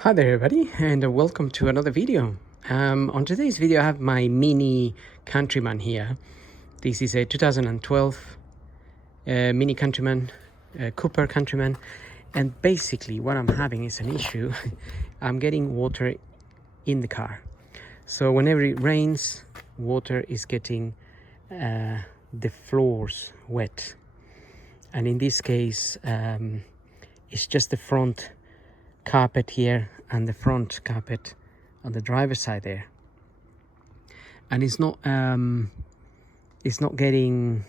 Hi there everybody, and welcome to another video. On today's video I have my Mini Countryman here. This is a 2012 Mini Countryman, Cooper Countryman, and basically what I'm having is an issue. I'm getting water in the car. So whenever it rains, water is getting the floors wet. And in this case, it's just the front carpet here and the front carpet on the driver's side there, and it's not getting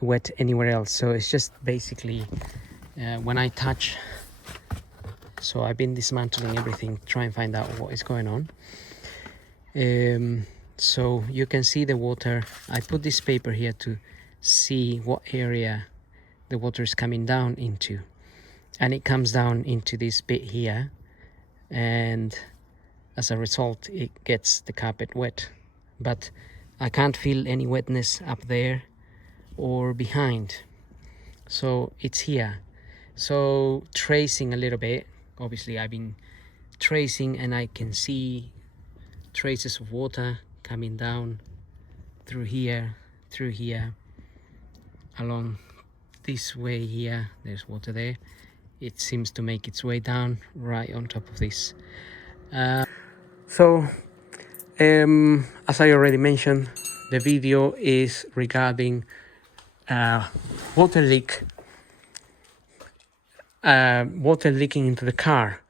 wet anywhere else. So it's just basically when I touch. So I've been dismantling everything to try and find out what is going on. So you can see the water. I put this paper here to see what area the water is coming down into. And it comes down into this bit here, and as a result it gets the carpet wet, but I can't feel any wetness up there or behind, so it's here. So tracing a little bit, obviously I've been tracing and I can see traces of water coming down through here, along this way here. There's water there. It seems to make its way down right on top of this. So as I already mentioned, the video is regarding water leaking into the car.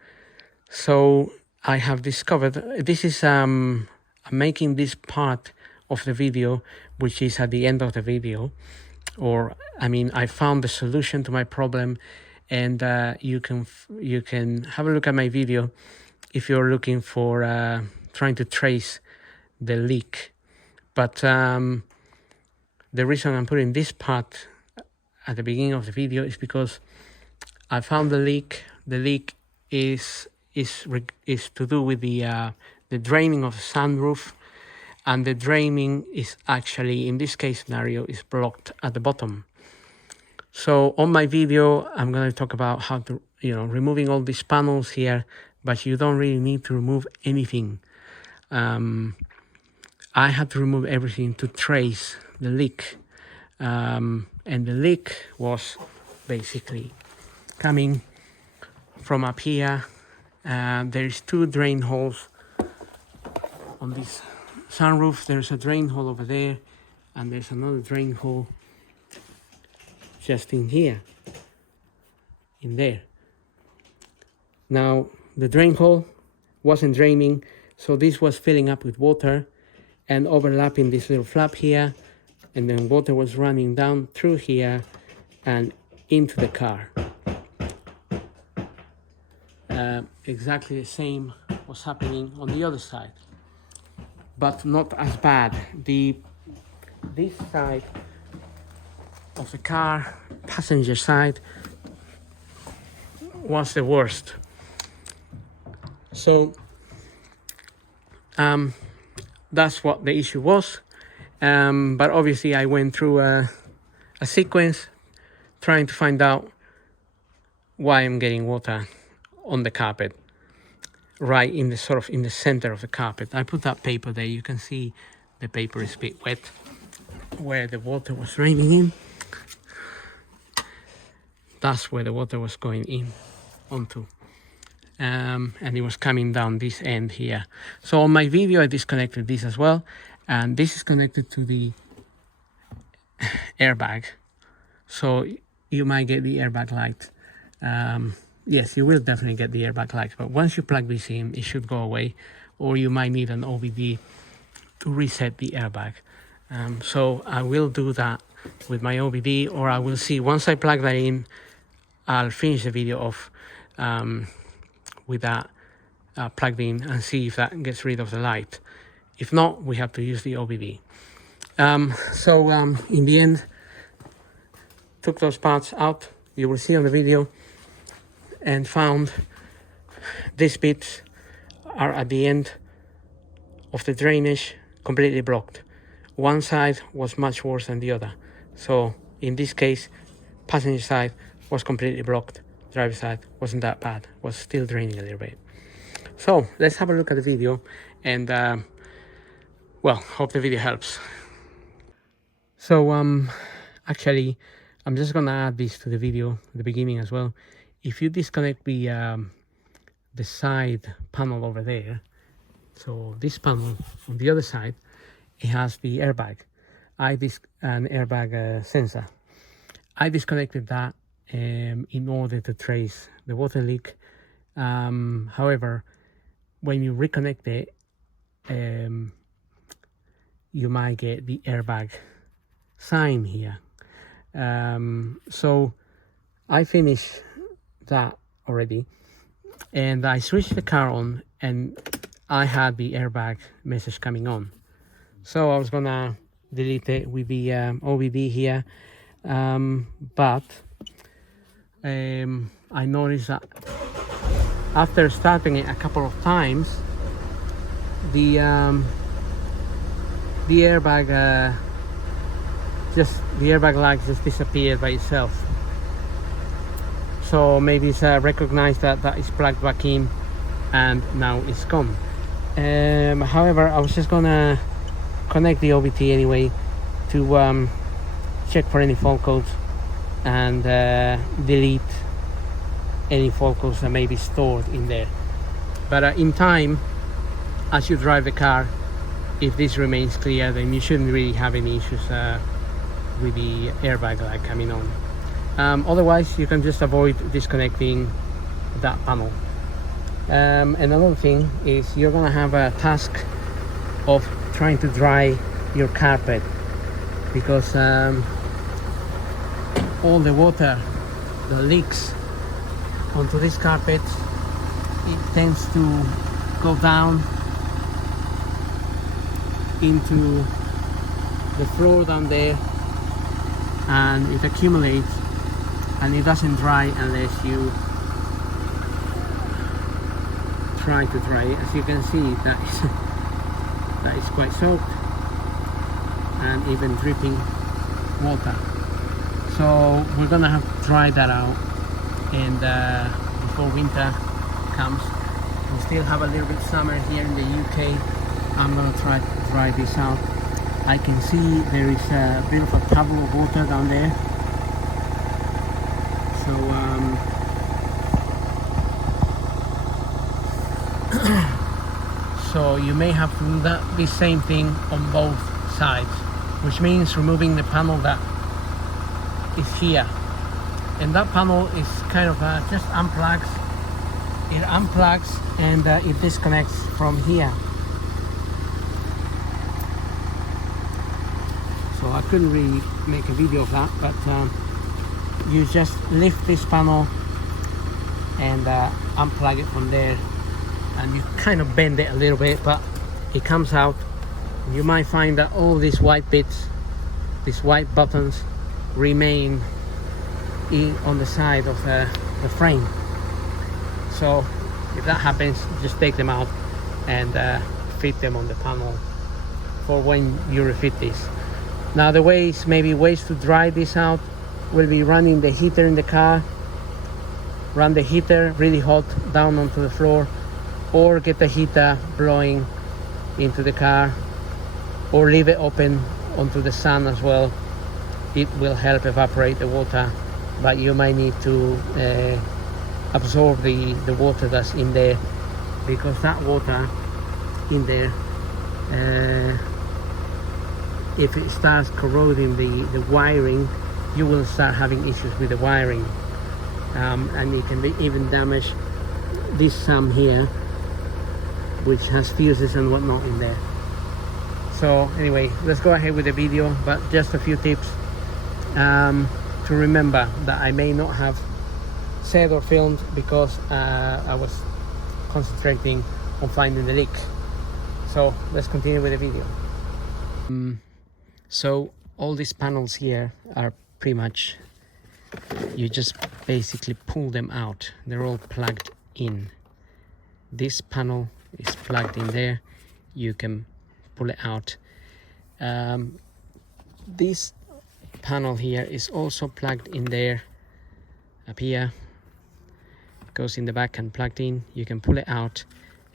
So I have discovered, this is I'm making this part of the video, which is at the end of the video, or I mean I found the solution to my problem. And you can have a look at my video if you're looking for trying to trace the leak. But the reason I'm putting this part at the beginning of the video is because I found the leak. The leak is to do with the draining of the sunroof, and the draining is actually, in this case scenario, is blocked at the bottom. So on my video, I'm going to talk about how to, removing all these panels here, but you don't really need to remove anything. I had to remove everything to trace the leak. And the leak was basically coming from up here. There's two drain holes on this sunroof. There's a drain hole over there, and there's another drain hole just in here, in there. Now the drain hole wasn't draining, so this was filling up with water and overlapping this little flap here, and then water was running down through here and into the car. Exactly the same was happening on the other side, but not as bad. This side of the car, passenger side, was the worst. So that's what the issue was. But obviously I went through a sequence trying to find out why I'm getting water on the carpet, right in the in the center of the carpet. I put that paper there. You can see the paper is a bit wet where the water was raining in. That's where the water was going in onto, and it was coming down this end here. So on my video I disconnected this as well, and this is connected to the airbag, so you might get the airbag light. Yes, you will definitely get the airbag light, but once you plug this in it should go away, or you might need an OBD to reset the airbag. So I will do that with my OBD, or I will see once I plug that in. I'll finish the video off with that plugged in and see if that gets rid of the light. If not, we have to use the OBD. In the end, took those parts out, you will see on the video, and found these bits are at the end of the drainage, completely blocked. One side was much worse than the other. So in this case, passenger side was completely blocked. driver's side wasn't that bad, was still draining a little bit. So let's have a look at the video, and well, hope the video helps. So actually I'm just gonna add this to the video at the beginning as well. If you disconnect the side panel over there, so this panel on the other side, it has the airbag, an airbag sensor. I disconnected that in order to trace the water leak. However, when you reconnect it, you might get the airbag sign here. So I finished that already, and I switched the car on, and I had the airbag message coming on. So I was gonna delete it with the OBD here, but I noticed that after starting it a couple of times, the airbag the airbag light just disappeared by itself. So maybe it's recognized that is plugged back in, and now it's gone. However, I was just gonna connect the OBD anyway to check for any fault codes and delete any fault codes that may be stored in there. But in time, as you drive the car, if this remains clear, then you shouldn't really have any issues with the airbag light coming on. Otherwise, you can just avoid disconnecting that panel. Another thing is you're gonna have a task of trying to dry your carpet, because all the water that leaks onto this carpet, it tends to go down into the floor down there, and it accumulates, and it doesn't dry unless you try to dry it. As you can see, that is quite soaked and even dripping water. So we're gonna have to dry that out, and before winter comes, we still have a little bit summer here in the UK. I'm gonna try to dry this out. I can see there is a bit of a puddle of water down there. So so you may have to do the same thing on both sides, which means removing the panel that is here. And that panel is kind of just unplugs. It unplugs and it disconnects from here. So I couldn't really make a video of that, but you just lift this panel and unplug it from there, and you kind of bend it a little bit, but it comes out. You might find that all these white bits, these white buttons, remain on the side of the frame. So if that happens, just take them out and fit them on the panel for when you refit this. Now the ways to dry this out will be running the heater in the car. Run the heater really hot down onto the floor, or get the heater blowing into the car, or leave it open onto the sun as well. It will help evaporate the water, but you might need to absorb the water that's in there, because that water in there, if it starts corroding the wiring, you will start having issues with the wiring, and it can even damage this sum here, which has fuses and whatnot in there. So anyway, let's go ahead with the video, but just a few tips to remember that I may not have said or filmed, because I was concentrating on finding the leak. So let's continue with the video. So all these panels here are pretty much, you just basically pull them out. They're all plugged in. This panel is plugged in there. You can pull it out. This panel here is also plugged in there, up here. goes in the back and plugged in. You can pull it out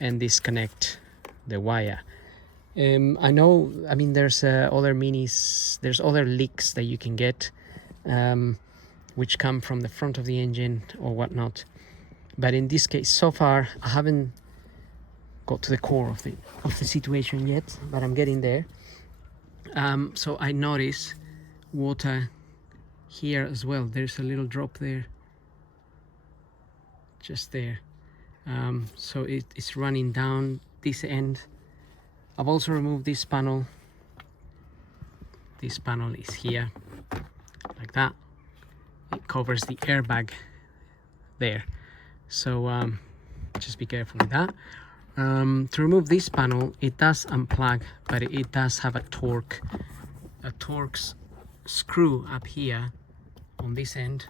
and disconnect the wire. I know, I mean, there's other minis, there's other leaks that you can get, which come from the front of the engine or whatnot. But in this case, so far, I haven't got to the core of the situation yet, but I'm getting there. So I notice water here as well. There's a little drop there, just there. So it's running down this end. I've also removed this panel. This panel is here, like that. It covers the airbag there. So just be careful with that. To remove this panel, it does unplug, but it does have a Torx screw up here on this end,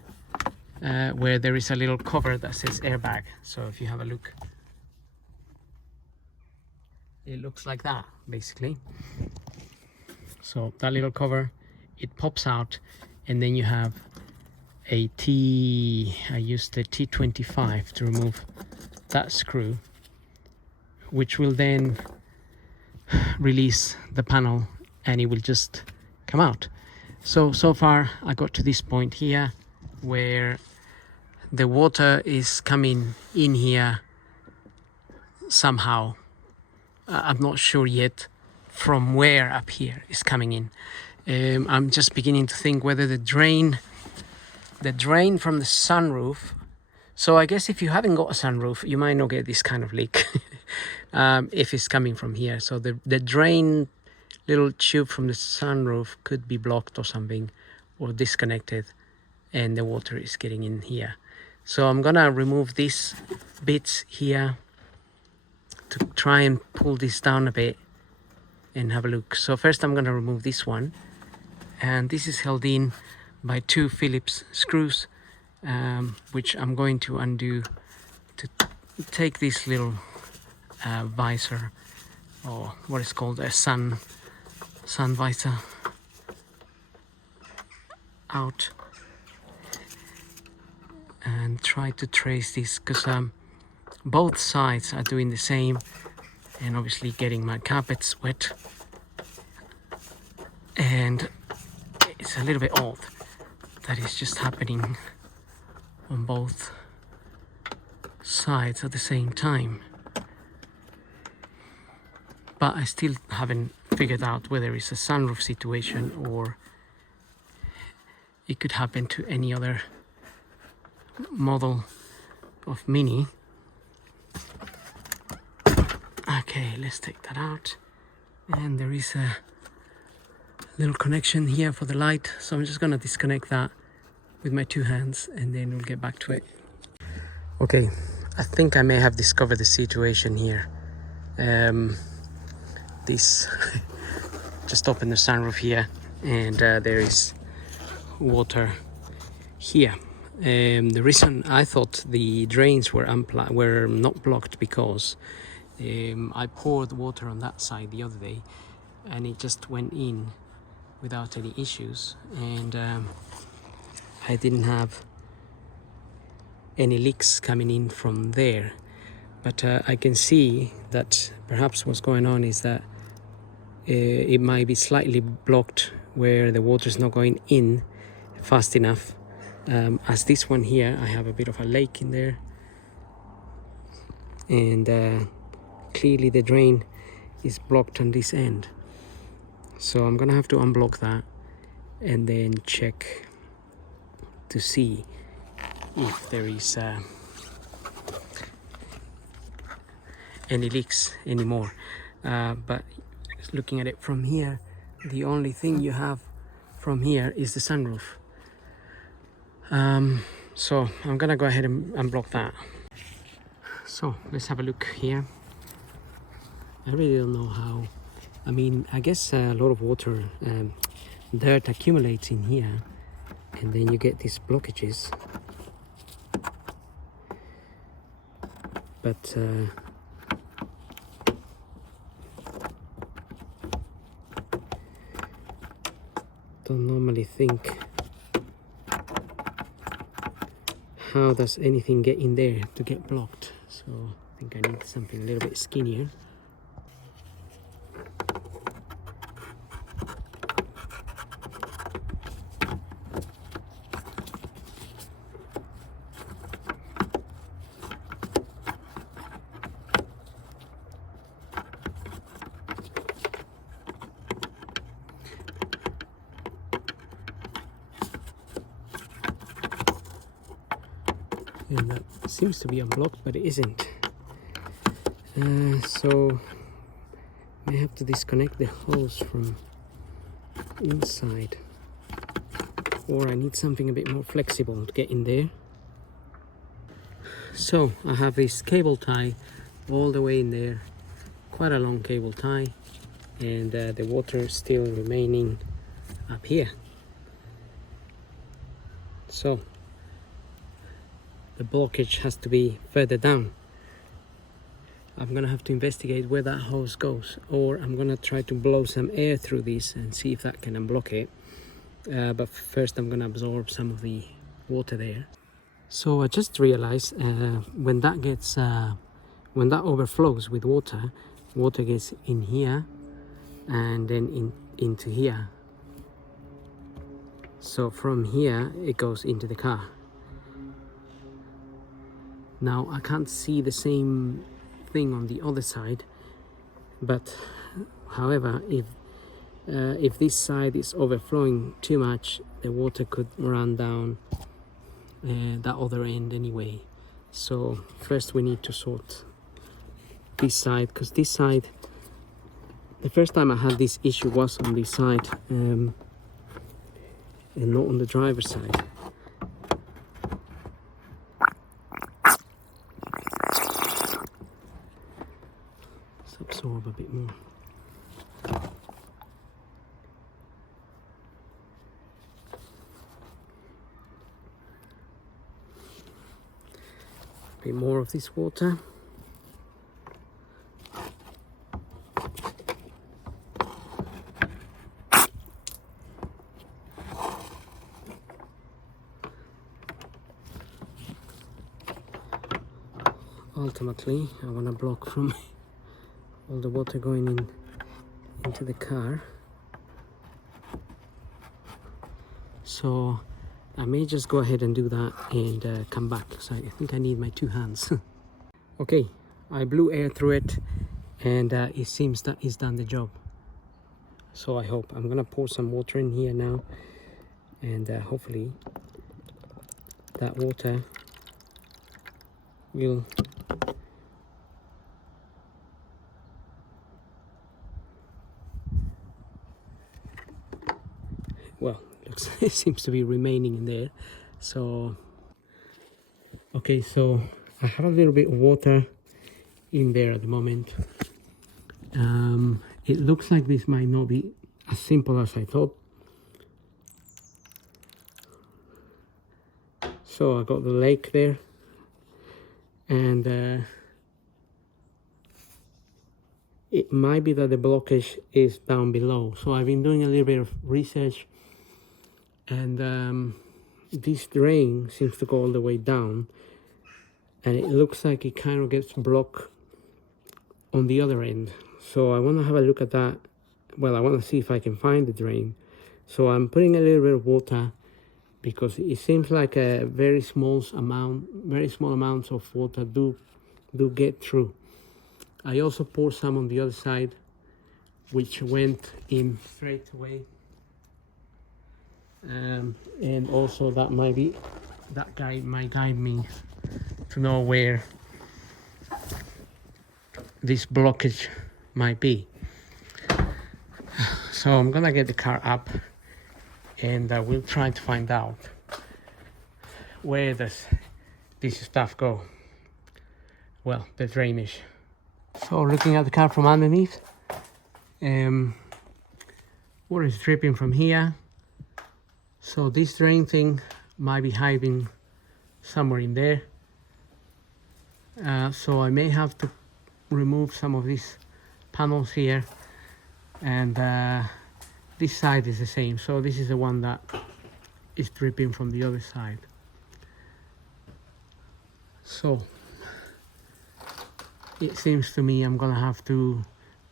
where there is a little cover that says airbag. So if you have a look, it looks like that basically. So that little cover, it pops out, and then you have I used the T25 to remove that screw, which will then release the panel and it will just come out. So far I got to this point here where the water is coming in here somehow. I'm not sure yet from where up here is coming in. I'm just beginning to think whether the drain from the sunroof. So I guess if you haven't got a sunroof, you might not get this kind of leak if it's coming from here. So the drain little tube from the sunroof could be blocked or something, or disconnected, and the water is getting in here. So I'm gonna remove these bits here to try and pull this down a bit and have a look. So first I'm gonna remove this one, and this is held in by 2 Phillips screws, which I'm going to undo to take this little visor, or what is called a sun visor, out, and try to trace this, because both sides are doing the same, and obviously getting my carpets wet, and it's a little bit odd that is just happening on both sides at the same time. But I still haven't figured out whether it's a sunroof situation or it could happen to any other model of Mini. Okay, let's take that out. And there is a little connection here for the light, so I'm just gonna disconnect that with my 2 hands, and then we'll get back to it. Okay, I think I may have discovered the situation here. This just open the sunroof here, and there is water here. The reason I thought the drains were not blocked, because I poured water on that side the other day, and it just went in without any issues, and I didn't have any leaks coming in from there. But I can see that perhaps what's going on is that it might be slightly blocked where the water is not going in fast enough. As this one here, I have a bit of a lake in there, and clearly the drain is blocked on this end. So I'm gonna have to unblock that and then check to see if there is any leaks anymore. But looking at it from here, the only thing you have from here is the sunroof. So I'm gonna go ahead and unblock that. So let's have a look here. I really don't know how. I mean, I guess a lot of water, dirt accumulates in here, and then you get these blockages. But don't normally think how does anything get in there to get blocked. So I think I need something a little bit skinnier. And that seems to be unblocked, but it isn't. So I have to disconnect the hose from inside, or I need something a bit more flexible to get in there. So I have this cable tie all the way in there, quite a long cable tie, and the water is still remaining up here. So the blockage has to be further down. I'm gonna have to investigate where that hose goes, or I'm gonna try to blow some air through this and see if that can unblock it. But first I'm gonna absorb some of the water there. So I just realized when that overflows with water, water gets in here and then into here. So from here it goes into the car. Now I can't see the same thing on the other side, but however, if this side is overflowing too much, the water could run down that other end anyway. So first we need to sort this side, because this side, the first time I had this issue was on this side and not on the driver's side. Absorb a bit more. A bit more of this water. Ultimately, I want to block from all the water going into the car. So I may just go ahead and do that and come back. So I think I need my two hands. Okay, I blew air through it, and it seems that it's done the job. So I hope. I'm gonna pour some water in here now, and hopefully that water will it seems to be remaining in there. So okay, so I have a little bit of water in there at the moment. It looks like this might not be as simple as I thought. So I got the lake there, and it might be that the blockage is down below. So I've been doing a little bit of research, and this drain seems to go all the way down, and it looks like it kind of gets blocked on the other end. So I want to have a look at that. Well, I want to see if I can find the drain. So I'm putting a little bit of water, because it seems like a very small amounts of water do get through. I also poured some on the other side, which went in straight away. And also that might guide me to know where this blockage might be. So I'm gonna get the car up, and we'll try to find out where does this stuff go. Well, the drainage. So looking at the car from underneath, water is dripping from here. So this drain thing might be hiding somewhere in there. So I may have to remove some of these panels here, and this side is the same. So this is the one that is dripping from the other side. So it seems to me I'm gonna have to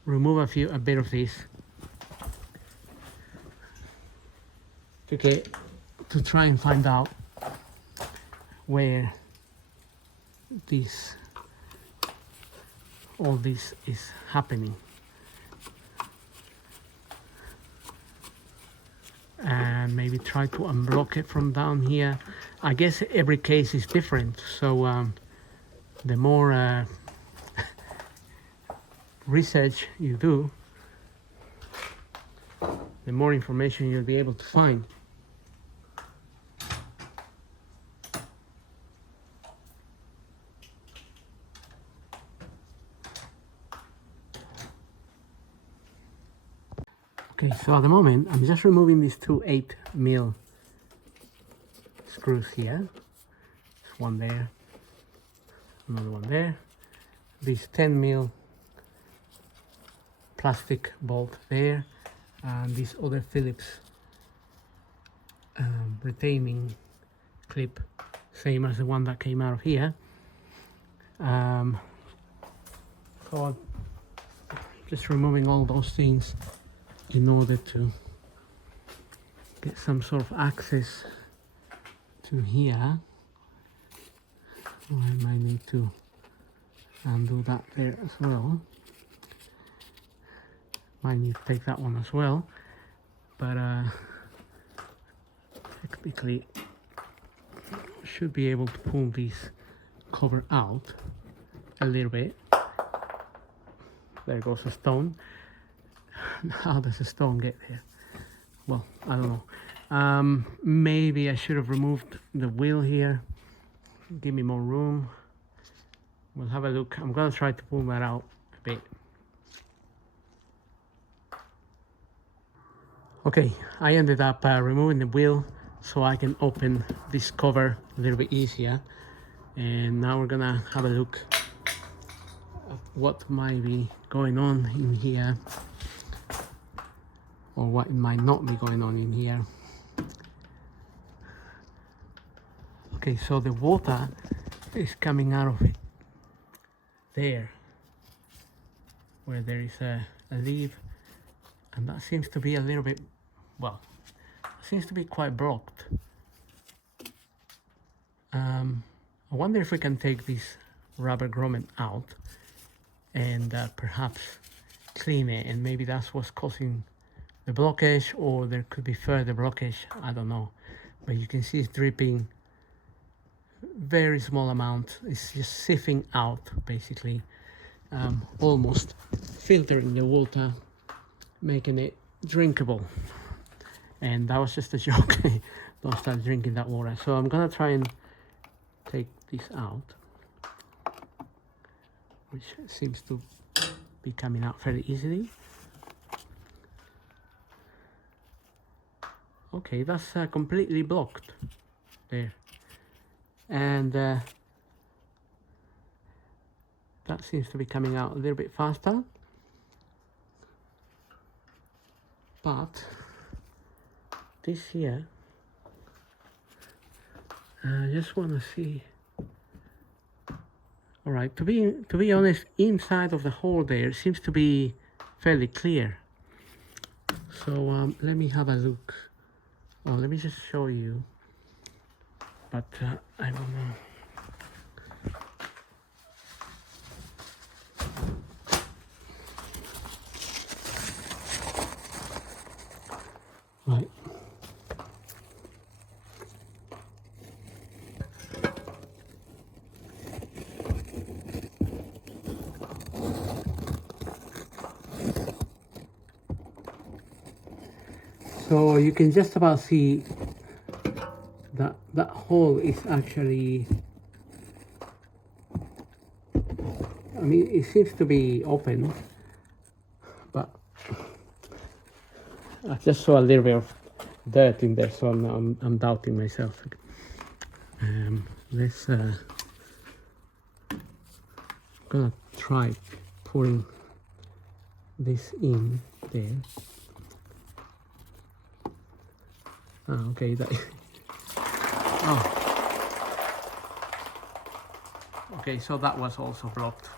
remove a bit of this to try and find out where all this is happening. And maybe try to unblock it from down here. I guess every case is different, so the more research you do, the more information you'll be able to find. Okay, so at the moment I'm just removing these two 8mm screws here. There's one there, another one there. This 10mm plastic bolt there, and this other Phillips retaining clip, same as the one that came out of here. So I'm just removing all those things in order to get some sort of access to here. I might need to undo that there as well. Might need to take that one as well, but technically should be able to pull this cover out a little bit. There goes a stone. How does a stone get there? Well, I don't know. Maybe I should have removed the wheel here. Give me more room. We'll have a look. I'm gonna try to pull that out a bit. Okay, I ended up removing the wheel so I can open this cover a little bit easier. And now we're gonna have a look at what might be going on in here, or what might not be going on in here. Okay, so the water is coming out of it there, where there is a leaf, and that seems to be a little bit, well, seems to be quite blocked. I wonder if we can take this rubber grommet out and perhaps clean it, and maybe that's what's causing the blockage, or there could be further blockage, I don't know. But you can see it's dripping very small amount. It's just sieving out basically, almost filtering the water, making it drinkable. And that was just a joke. Don't start drinking that water. So I'm gonna try and take this out, which seems to be coming out fairly easily. Okay, that's completely blocked there, and that seems to be coming out a little bit faster. But this here, I just want to see. All right, to be honest, inside of the hole there seems to be fairly clear. So let me have a look. Oh, let me just show you. But I don't know. Right. So you can just about see that that hole is actually, I mean, it seems to be open, but I just saw a little bit of dirt in there, so I'm doubting myself. Let's gonna try pouring this in there. Okay, that. Oh. Okay, so that was also blocked,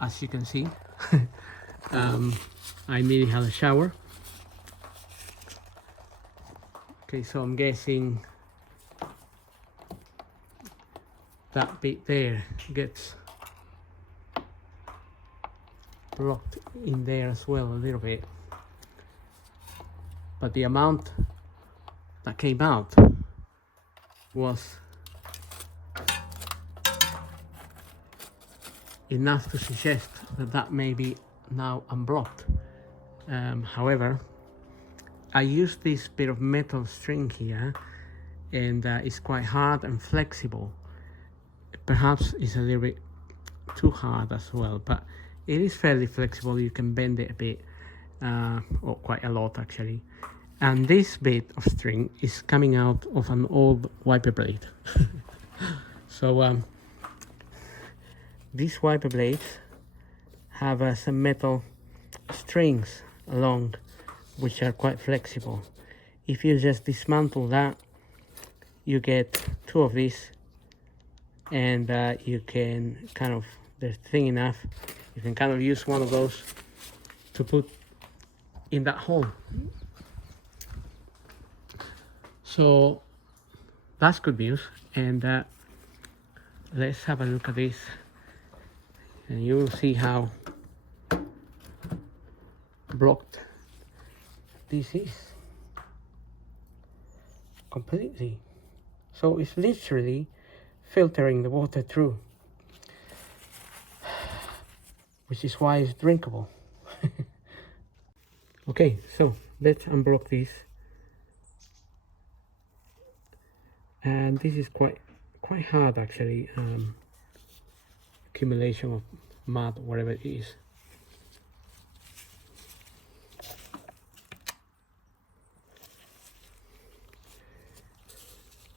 as you can see. I immediately had a shower. Okay, so I'm guessing that bit there gets blocked in there as well a little bit, but the amount that came out was enough to suggest that that may be now unblocked. However, I used this bit of metal string here, and it's quite hard and flexible. Perhaps it's a little bit too hard as well, but it is fairly flexible. You can bend it a bit, or quite a lot actually. And this bit of string is coming out of an old wiper blade. So these wiper blades have some metal strings along, which are quite flexible. If you just dismantle that, you get two of these, and you can kind of, they're thin enough, you can kind of use one of those to put in that hole. So that's good news. And let's have a look at this, and you will see how blocked this is completely. So it's literally filtering the water through, which is why it's drinkable. Okay, so let's unblock this. And this is quite hard actually, accumulation of mud, whatever it is.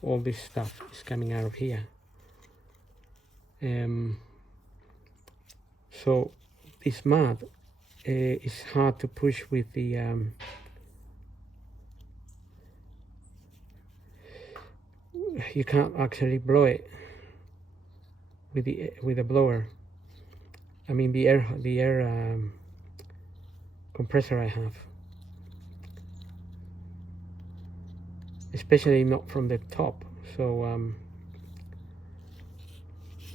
All this stuff is coming out of here. So this mud is hard to push with the you can't actually blow it with the blower. I mean the air compressor I have, especially not from the top. So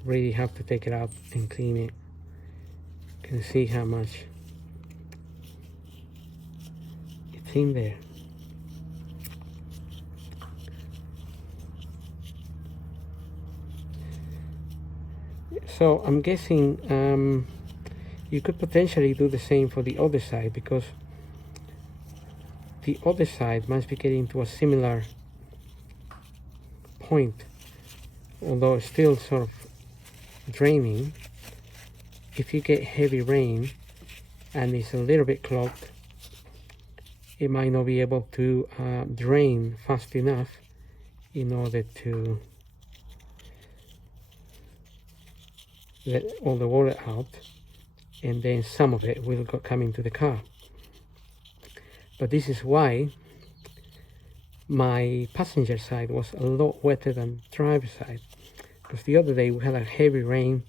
really have to take it out and clean it. You can see how much it's in there. So I'm guessing you could potentially do the same for the other side, because the other side must be getting to a similar point, although it's still sort of draining. If you get heavy rain and it's a little bit clogged, it might not be able to drain fast enough in order to let all the water out, and then some of it will come into the car. But this is why my passenger side was a lot wetter than driver's side, because the other day we had a heavy rain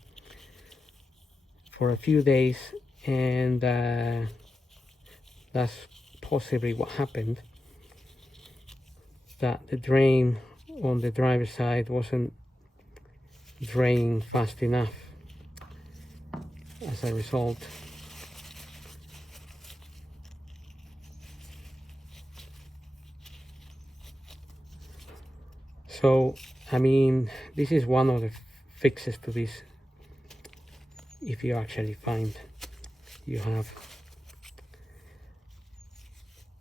for a few days, and that's possibly what happened, that the drain on the driver's side wasn't draining fast enough. As a result, so I mean, this is one of the fixes to this. If you actually find you have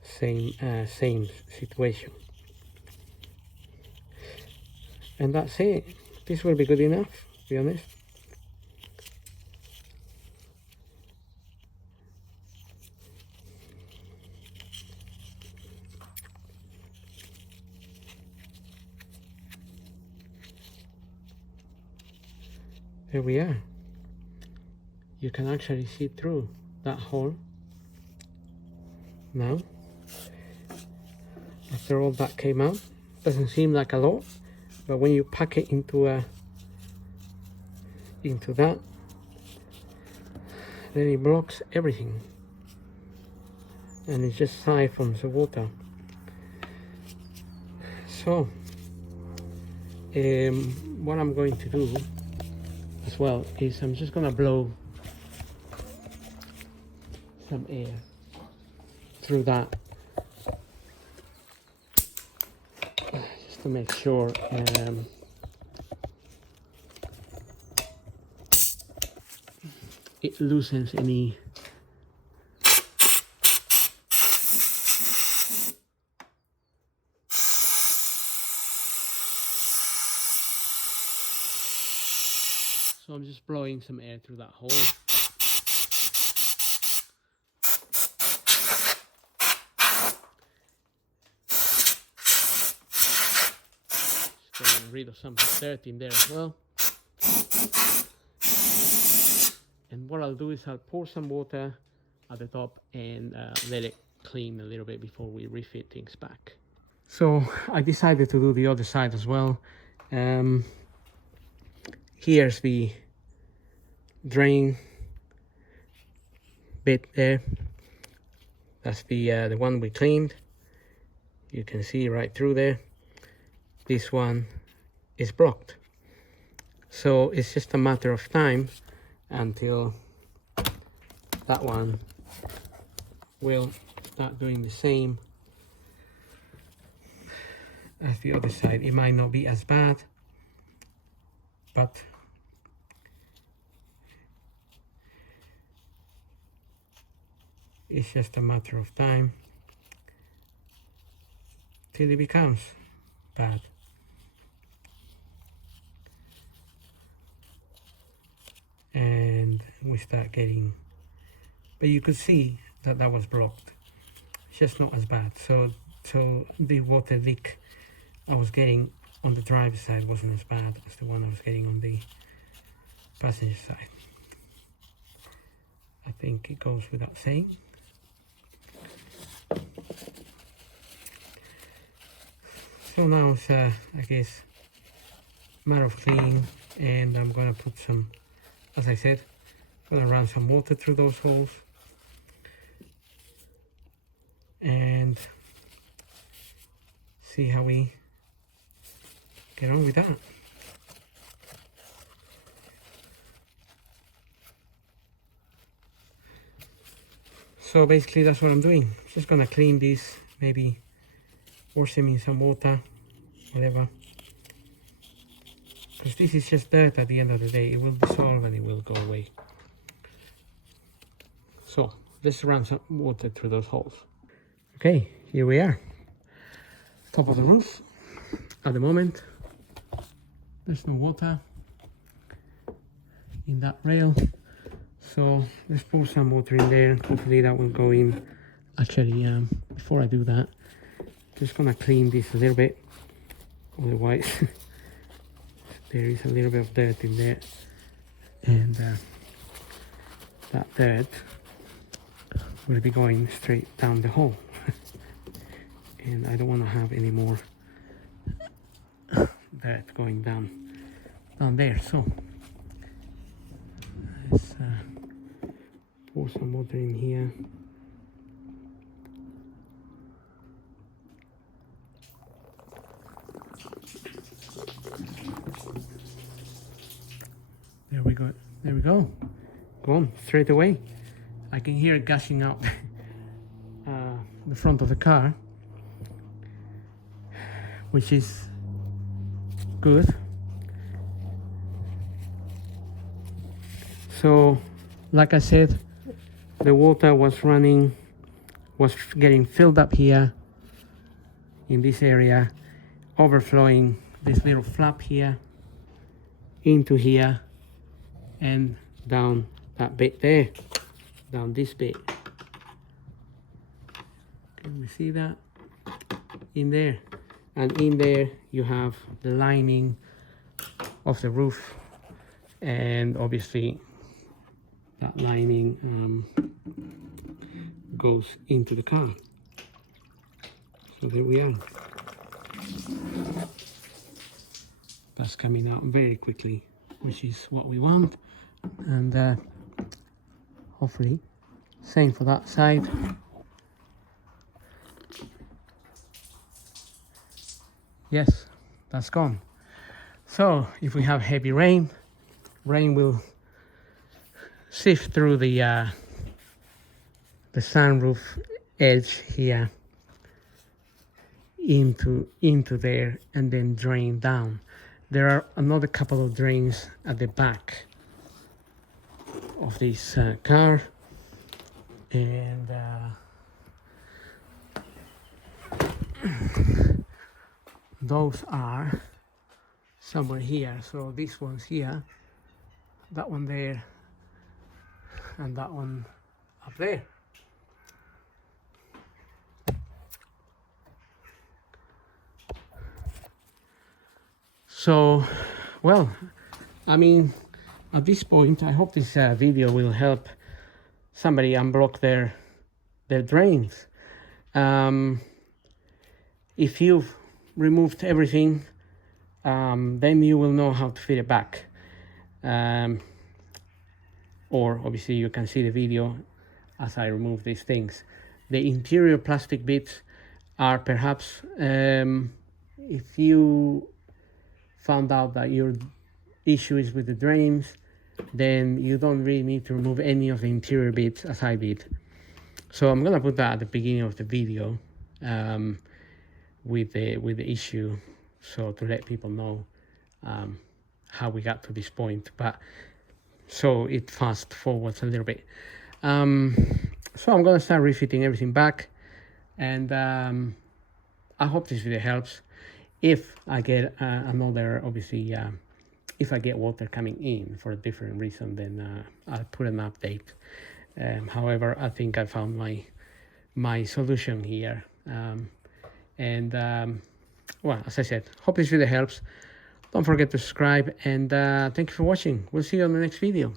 same situation, and that's it. This will be good enough, to be honest. Here we are. You can actually see through that hole now. After all that came out, doesn't seem like a lot, but when you pack it into a into that, then it blocks everything and it just siphons the water. So what I'm going to do as well is I'm just gonna blow some air through that just to make sure it loosens any so I'm just blowing some air through that hole. Just getting rid of some dirt in there as well. And what I'll do is I'll pour some water at the top and let it clean a little bit before we refit things back. So I decided to do the other side as well. Here's the drain bit there. That's the one we cleaned. You can see right through there. This one is blocked. So it's just a matter of time until that one will start doing the same as the other side. It might not be as bad, but it's just a matter of time till it becomes bad. And we start getting, but you could see that that was blocked. It's just not as bad. So the water leak I was getting on the driver's side wasn't as bad as the one I was getting on the passenger side. I think it goes without saying. So now it's I guess a matter of cleaning, and I'm gonna put some, as I said, I'm gonna run some water through those holes and see how we get on with that. So basically that's what I'm doing. Just gonna clean this, maybe wash them in some water, whatever. Because this is just dirt at the end of the day. It will dissolve and it will go away. So let's run some water through those holes. Okay, here we are. Top of the roof. At the moment, there's no water in that rail. So let's pour some water in there. Hopefully that will go in. Actually, before I do that, just gonna clean this a little bit. Otherwise, there is a little bit of dirt in there, and that dirt will be going straight down the hole. And I don't want to have any more dirt going down there. So let's pour some water in here. There we go. There we go. Go on, straight away. I can hear it gushing out the front of the car, which is good. So, like I said, the water was getting filled up here in this area, overflowing this little flap here into here and down that bit there, down this bit. Can we see that? In there. And in there you have the lining of the roof, and obviously that lining goes into the car. So there we are. That's coming out very quickly. which is what we want. And hopefully same for that side. Yes, that's gone. So if we have heavy rain, rain will sift through the sunroof edge here into there and then drain down. There are another couple of drains at the back of this car, and those are somewhere here. So this one's here, that one there, and that one up there. So, well, I mean, at this point, I hope this video will help somebody unblock their drains. If you've removed everything, then you will know how to fit it back. Or obviously you can see the video as I remove these things. The interior plastic bits are perhaps, if you found out that your issue is with the drains, then you don't really need to remove any of the interior bits as I did. So I'm gonna put that at the beginning of the video with the issue, so to let people know how we got to this point, but so it fast forwards a little bit. So I'm gonna start refitting everything back, and I hope this video helps. If I get another, obviously, if I get water coming in for a different reason, then I'll put an update. However, I think I found my solution here. Well, as I said, hope this video helps. Don't forget to subscribe, and thank you for watching. We'll see you on the next video.